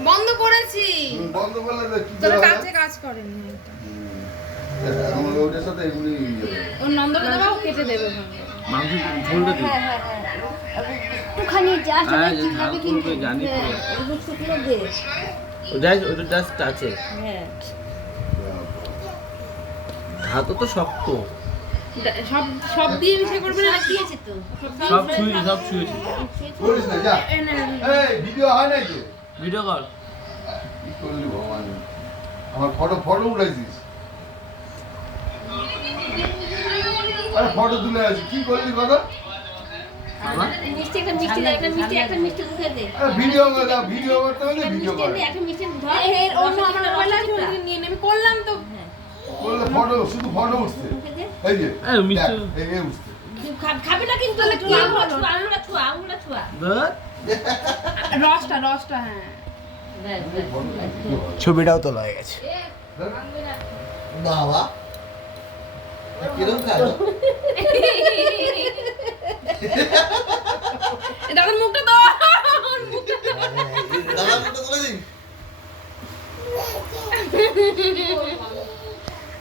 বন্ধ করেছি। বন্ধ করলে কি তোরা হবে? কাছে কাজ করেন না এটা। আমার ওটার সাথে এগুলি ওর নন্দকে দেবাও কেটে দেবে মাংস ঝোলটা দিই একটুখানি জাস্ট হ্যাঁ, আমি যে ঝাল কিভাবে কিন্তু করবে জানি তো। একটু শুকনো দে ওটা জাস্ট আছে হ্যাঁ ভাত তো শক্ত সব সব দিয়ে মিশে করবে না নাকি? দিয়েছে তো সব ছুঁয়েছি করিস না যা। এই ভিডিও হয় নাকি? ভিডিও কল কি করলি ভগবান? আমার ফটো উঠাইছিস? আরে ফটো তুলে আছি কি করলি কথা? মিষ্টি একটা মিষ্টি দে একটা মিষ্টি মুখে দে আরে ভিডিও করতে হবে ভিডিও মিষ্টি করে। দে একটা মিষ্টি ধর এর অন্য আমার মোবাইলে আছে ওদিকে নিয়ে নেবে করলাম তো। বললে ফটো শুধু ফটো উঠছে। মুখে দে এই যে এই মিষ্টি। দেখ, এই উঠছে। খাবে না কিন্তু তাহলে কি হলো? আঙুলটা ছুয়া ধর রসটা হ্যাঁ। ছবিটাও তোলা হয়ে গেছে। বাবা কিরকম খালো? দাদার মুখটা তো দাদা ফটো তুলে দিন।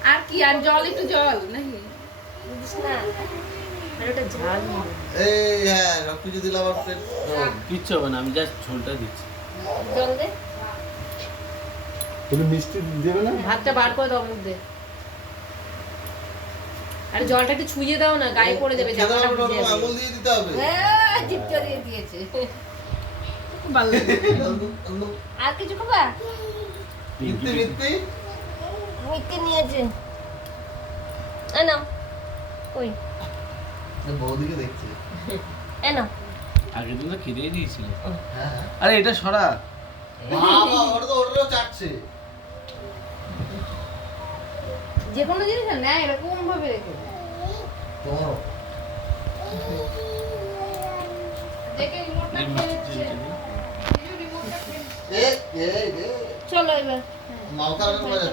আর কি আর জল একটু জল নাকি? বুঝিস না আর ওটা ঝাল নেই এই হ্যাঁ সবকিছু দিলাম আবার প্লেট। কিচ্ছু হবে না আমি জাস্ট ঝোলটা দিচ্ছি জল দে তুমি মিষ্টি দেবে না? ভাতটা বার করে দাও মুখ দিয়ে আরে জলটা একটু ছুঁয়ে দাও না গায়ে পড়ে যাবে জামাটা ভিজে যাবে আঙুল দিয়ে দিতে হবে। হ্যাঁ জিপ চড়িয়ে দিয়েছে ভালো লাগে। আর কিছু খাবা মিথ্যে মিথ্যে মিষ্টি নিয়েছে এনো ওই বৌদিকে দেখছি। এনো আগের দিন তো খেতেই দিয়েছিল হ্যাঁ আরে এটা সরা বাবা ওটাও চাটছে। যে কোনো জিনিস না এরকম ভাবে রেখে দে। তোমারও দেখে রিমোটটা এই খেয়ে মিষ্টি নিচ্ছে। ঝোলটা দিই। চলো এবার মালকা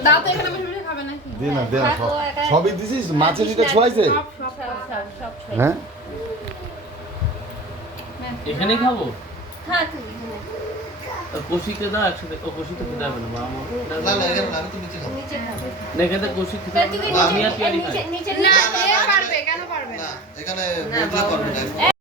দাও তো এখানে বসে বসে খাবে নাকি? দে না খাবো, একা- সবই দিছিস মাছের এটা ছোঁয়াইছে সব সব সব হ্যাঁ এখানেই খাবো খা তুই কষিকে দাও একসাথে ও কষি তো খেতে হবে না বাবা মা আমি তো নিচে খাবো। নিচে খাবে না এখানে কষি খেতে হবে তুই না আমি আর পিয়ারি নিচে খাই নিচে না এ পারবে কেন পারবে না? এখানে বৌদিও পারবে না।